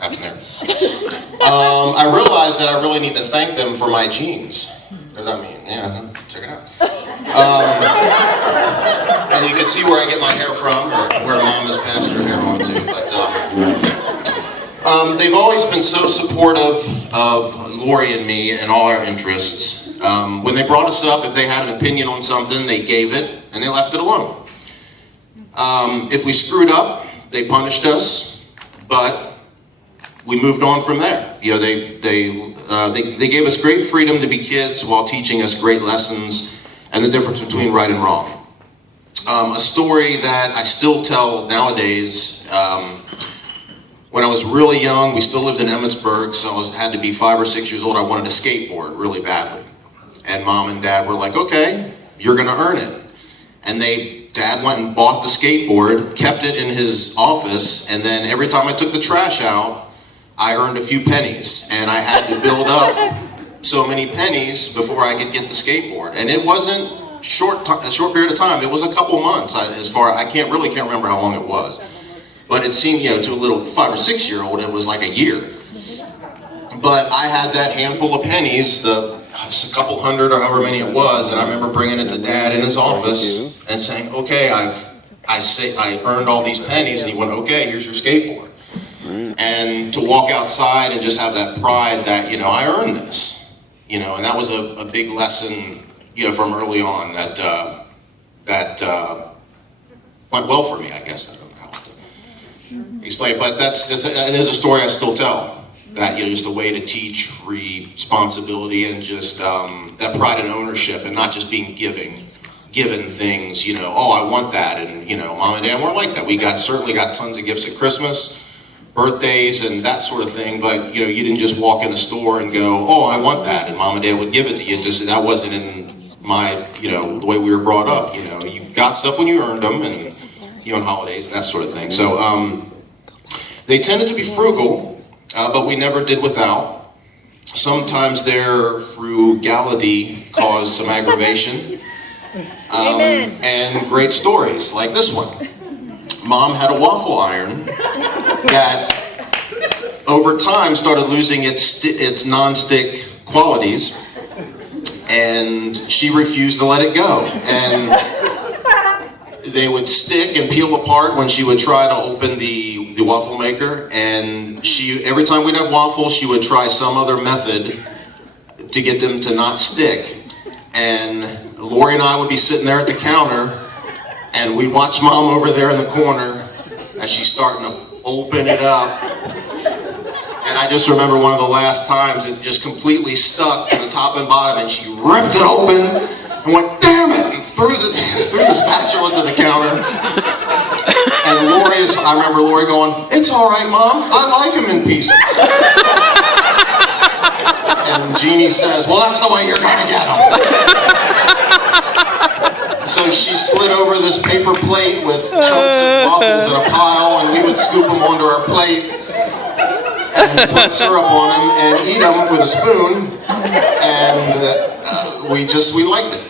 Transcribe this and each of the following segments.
happened there. I realized that I really need to thank them for my genes. What does that mean? Yeah, check it out. And you can see where I get my hair from, or where Mom has passed her hair on to. But they've always been so supportive of Lori and me and all our interests. When they brought us up, if they had an opinion on something, they gave it and they left it alone. If we screwed up, they punished us, but we moved on from there. You know, they gave us great freedom to be kids while teaching us great lessons and the difference between right and wrong. A story that I still tell nowadays. When I was really young, we still lived in Emmitsburg, so I had to be 5 or 6 years old. I wanted to skateboard really badly. And Mom and Dad were like, okay, you're gonna earn it. And Dad went and bought the skateboard, kept it in his office, and then every time I took the trash out, I earned a few pennies. And I had to build up so many pennies before I could get the skateboard. And it wasn't a short period of time. It was a couple months. I can't remember how long it was. But it seemed, you know, to a little 5 or 6 year old, it was like a year. But I had that handful of pennies, a couple hundred or however many it was, and I remember bringing it to Dad in his office and saying, okay, I earned all these pennies, and he went, okay, here's your skateboard. And to walk outside and just have that pride that, you know, I earned this, you know, and that was a big lesson, you know, from early on that went well for me, I guess. I don't know how to explain, but it is a story I still tell. That, you know, just a way to teach responsibility and just that pride and ownership, and not just being given things, you know, oh, I want that, and, you know, Mom and Dad weren't like that. We certainly got tons of gifts at Christmas, birthdays, and that sort of thing, but, you know, you didn't just walk in the store and go, oh, I want that, and Mom and Dad would give it to you. That wasn't in my, you know, the way we were brought up. You know, you got stuff when you earned them, and, you know, on holidays and that sort of thing. So they tended to be frugal. But we never did without. Sometimes their frugality caused some aggravation. And great stories like this one. Mom had a waffle iron that over time started losing its non-stick qualities, and she refused to let it go. And they would stick and peel apart when she would try to open the waffle maker, and every time we'd have waffles, she would try some other method to get them to not stick. And Lori and I would be sitting there at the counter, and we'd watch Mom over there in the corner as she's starting to open it up. And I just remember one of the last times it just completely stuck to the top and bottom, and she ripped it open and went, damn it, and threw the spatula to the counter. And I remember Lori going, it's all right, Mom, I like them in pieces. And Jeanne says, well, that's the way you're gonna get them. So she slid over this paper plate with chunks of waffles in a pile, and we would scoop them onto our plate and put syrup on them and eat them with a spoon, and we liked it.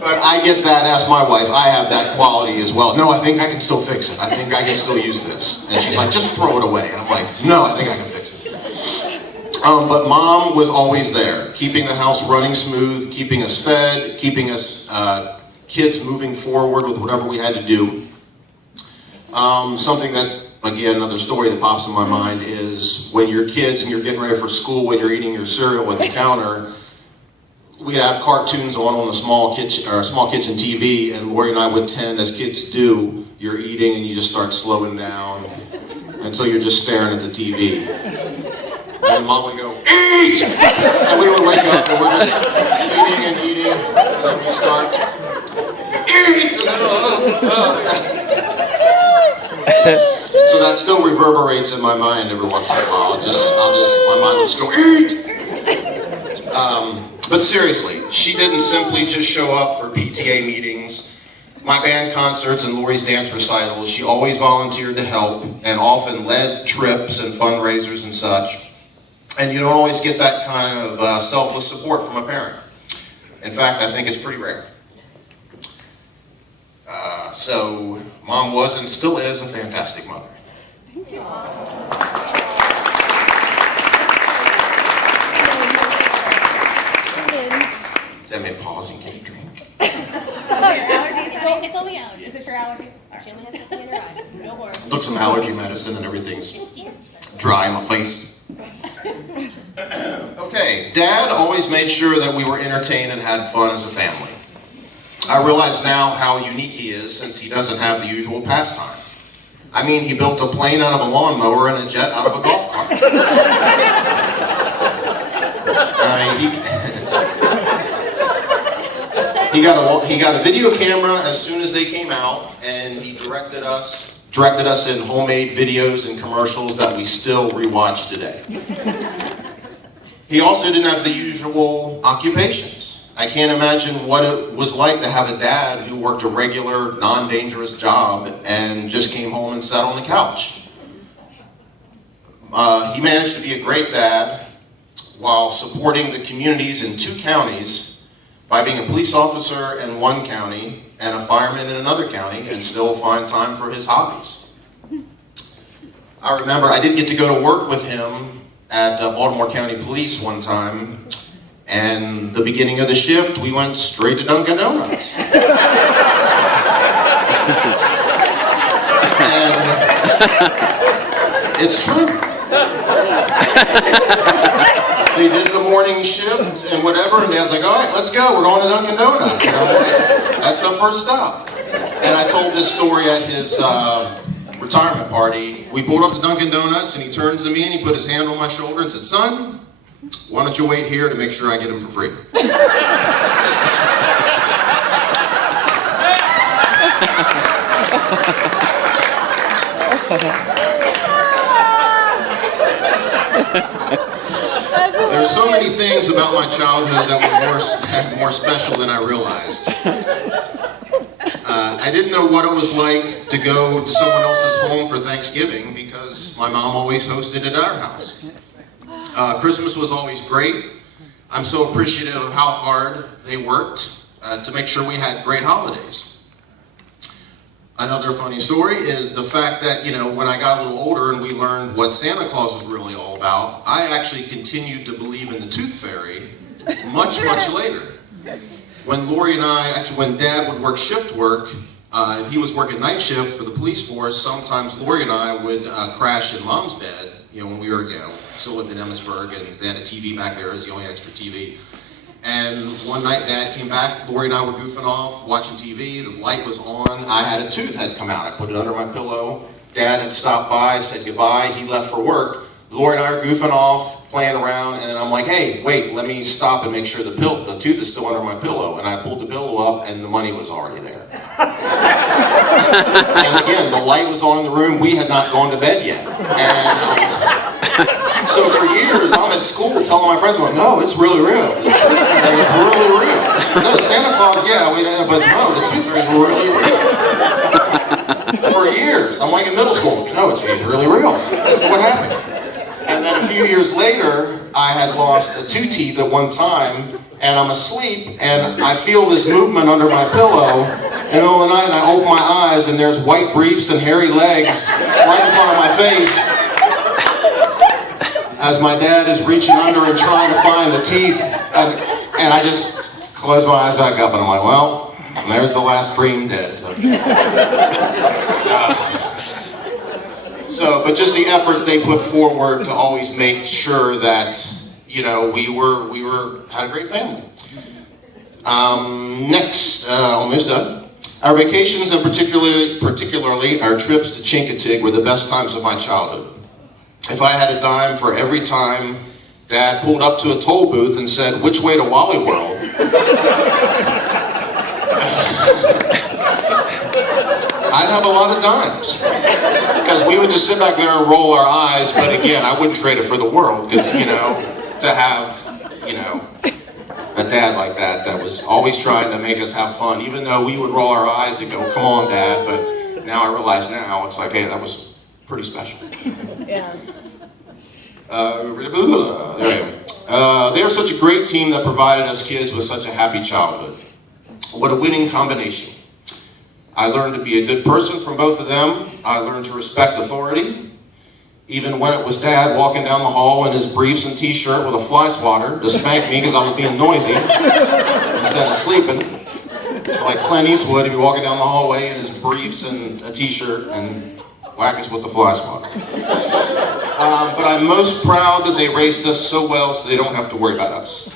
But I get that, ask my wife, I have that quality as well. No, I think I can still fix it. I think I can still use this. And she's like, just throw it away. And I'm like, no, I think I can fix it. But Mom was always there, keeping the house running smooth, keeping us fed, keeping us kids moving forward with whatever we had to do. Something that, again, another story that pops in my mind is when you're kids and you're getting ready for school, when you're eating your cereal at the counter, we'd have cartoons on the small kitchen TV, and Lori and I would tend, as kids do, you're eating and you just start slowing down until you're just staring at the TV. And Mom would go, eat! And we would wake up and we're just eating, and then we start, eat! So that still reverberates in my mind every once in a while. My mind will just go, eat! But seriously, she didn't simply just show up for PTA meetings, my band concerts, and Lori's dance recitals. She always volunteered to help and often led trips and fundraisers and such. And you don't always get that kind of selfless support from a parent. In fact, I think it's pretty rare. So Mom was and still is a fantastic mother. Thank you. That made pausing. Can you drink? It's only allergies. Is it your allergies? She only has something in her eye. No more. Took some allergy medicine and everything's It's steam. dry in my face. Okay, Dad always made sure that we were entertained and had fun as a family. I realize now how unique he is since he doesn't have the usual pastimes. I mean, he built a plane out of a lawnmower and a jet out of a golf cart. He got a video camera as soon as they came out, and he directed us in homemade videos and commercials that we still rewatch today. He also didn't have the usual occupations. I can't imagine what it was like to have a dad who worked a regular, non-dangerous job and just came home and sat on the couch. He managed to be a great dad while supporting the communities in 2 counties by being a police officer in one county and a fireman in another county, and still find time for his hobbies. I remember I did get to go to work with him at Baltimore County Police one time, and the beginning of the shift, we went straight to Dunkin' Donuts. And it's true. They did the morning shift and whatever, and Dad's like, all right, let's go, we're going to Dunkin' Donuts. And I'm like, that's the first stop. And I told this story at his retirement party. We pulled up to Dunkin' Donuts, and he turns to me and he put his hand on my shoulder and said, son, why don't you wait here to make sure I get him for free? There's so many things about my childhood that were more special than I realized. I didn't know what it was like to go to someone else's home for Thanksgiving because my mom always hosted at our house. Christmas was always great. I'm so appreciative of how hard they worked to make sure we had great holidays. Another funny story is the fact that, when I got a little older and we learned what Santa Claus was really all about, I actually continued to believe in the Tooth Fairy much, much later. When Lori and when Dad would work shift work, if he was working night shift for the police force, sometimes Lori and I would crash in Mom's bed, when we were, still lived in Emmitsburg, and they had a TV back there, it was the only extra TV. And one night Dad came back, Lori and I were goofing off, watching TV, the light was on, I had a tooth had come out, I put it under my pillow, Dad had stopped by, said goodbye, he left for work, Lori and I are goofing off, playing around, and then I'm like, hey, wait, let me stop and make sure the tooth is still under my pillow, and I pulled the pillow up, and the money was already there. And again, the light was on in the room, we had not gone to bed yet, so for years, I'm at school telling my friends, well, no, it's really real. It's really real. No, Santa Claus, yeah, but no, the Tooth Fairy's really real. For years, I'm like in middle school, no, it's really real. This is what happened. And then a few years later, I had lost 2 teeth at one time, and I'm asleep, and I feel this movement under my pillow, and in the middle of the night, I open my eyes, and there's white briefs and hairy legs right in front of my face, as my dad is reaching under and trying to find the teeth, and I just close my eyes back up, and I'm like, well, there's the last cream dead. But just the efforts they put forward to always make sure that, we had a great family. Next, almost done. Our vacations, and particularly our trips to Chincoteague, were the best times of my childhood. If I had a dime for every time Dad pulled up to a toll booth and said, which way to Wally World? I'd have a lot of dimes. Because we would just sit back there and roll our eyes, but again, I wouldn't trade it for the world, because, to have, a dad like that was always trying to make us have fun, even though we would roll our eyes and go, come on, Dad, but now I realize now, it's like, hey, that was pretty special. Yeah. They are such a great team that provided us kids with such a happy childhood. What a winning combination. I learned to be a good person from both of them. I learned to respect authority, even when it was Dad walking down the hall in his briefs and t-shirt with a fly swatter to spank me because I was being noisy instead of sleeping. Like Clint Eastwood, he'd be walking down the hallway in his briefs and a t-shirt and whack us with the fly swatter. But I'm most proud that they raised us so well so they don't have to worry about us.